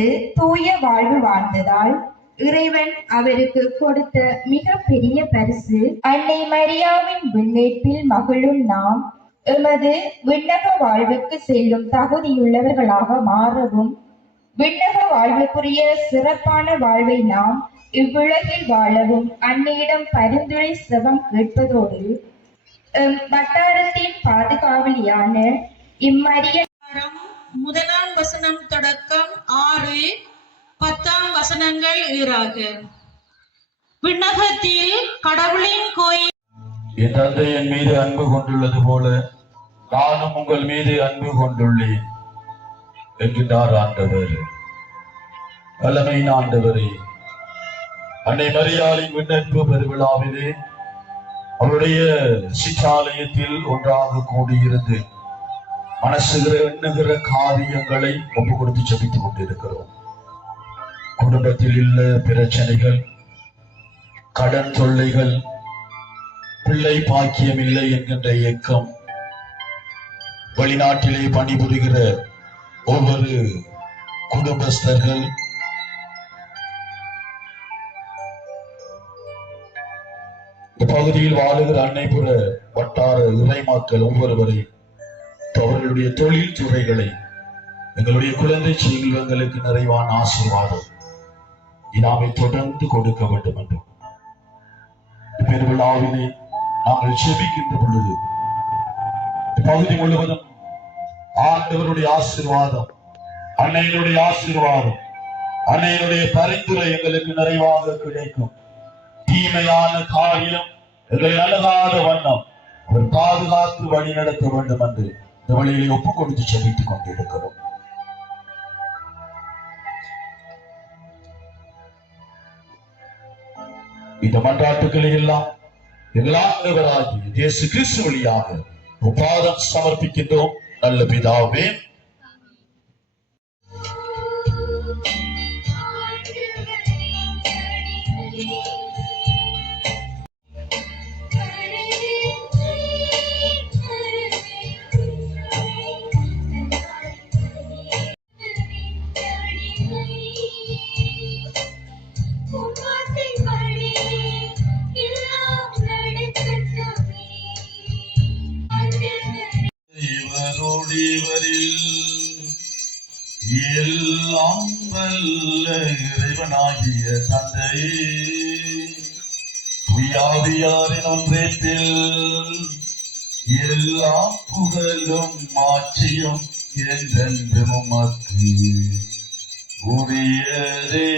கடந்து தூய வாழ்வு வாழ்ந்ததால் இறைவன் அவருக்கு கொடுத்த மிக பெரிய பரிசு அன்னை மரியாவின் விண்ணேற்பில் மகிழும் நாம் எமது விண்ணக வாழ்வுக்கு செல்லும் தகுதியுள்ளவர்களாக மாறவும் விண்ணக வாழ்வுக்குரிய சிறப்பான வாழ்வை நாம் இவ்வுலகில் வாழவும் அன்னையிடம் பரிந்துரை செபம் கேட்பதோடு வட்டாரத்தின் பாதுகாவலியான இம்மரிய முதலாம் வசனம் தொடக்கம் 6-10 வசனங்கள் ஈறாக. விண்ணகத்தில் கடவுளின் கோயில் என் தந்தை என் மீது அன்பு கொண்டுள்ளது போல நானும் உங்கள் மீது அன்பு கொண்டுள்ளேன் என்கின்றார் ஆண்டவர். வல்லமையின் ஆண்டவரே, அன்னை மரியாளின் விண்ணேற்பு பெருவிழாவிலே அவருடைய சிற்றாலயத்தில் ஒன்றாக கூடியிருந்து மனசுகிற எண்ணுகிற காரியங்களை ஒப்பு கொடுத்து ஜெபித்துக் கொண்டிருக்கிறோம். குடும்பத்தில் உள்ள பிரச்சனைகள், கடன் தொல்லைகள், பிள்ளை பாக்கியம் இல்லை என்கின்ற இயக்கம், வெளிநாட்டிலே பணிபுரிகிற ஒவ்வொரு குடும்பஸ்தர்கள், பகுதியில் வாழுகிற அன்னைபுர வட்டார இறைமாக்கள் ஒவ்வொருவரையும் அவர்களுடைய தொழில் துறைகளை எங்களுடைய குழந்தை செல்வங்களுக்கு நிறைவான ஆசீர்வாதம் இனாமை தொடர்ந்து கொடுக்க வேண்டும் என்றும் பெருவிழாவினை நாங்கள் செபிக்கின்ற பொழுது பகுதி முழுவதும் ஆண்டவருடைய ஆசீர்வாதம், அன்னையினுடைய ஆசீர்வாதம், அன்னையினுடைய பரிந்துரை எங்களுக்கு நிறைவாக கிடைக்கும். தீமையான காரியம் எங்களை அழகாத வண்ணம் அவர் பாதுகாத்து வழி நடத்த வேண்டும் என்று இந்த வழியிலே ஒப்புக் கொடுத்து செபித்துக் கொண்டிருக்கிறோம். இந்த மன்றாட்டுக்களை எல்லாம் எங்களாண்டவராகிய இயேசு கிறிஸ்து வழியாக பாதம் சமர்ப்பிக்கின்றோம். நல்ல பிதாவே, எல்லாம் வல்ல இறைவனாகிய தந்தையே, தூயாவியாரின் ஒன்றேத்தில் எல்லா புகழும் மாட்சியும் என்றென்றும் உமக்கு உரியதே.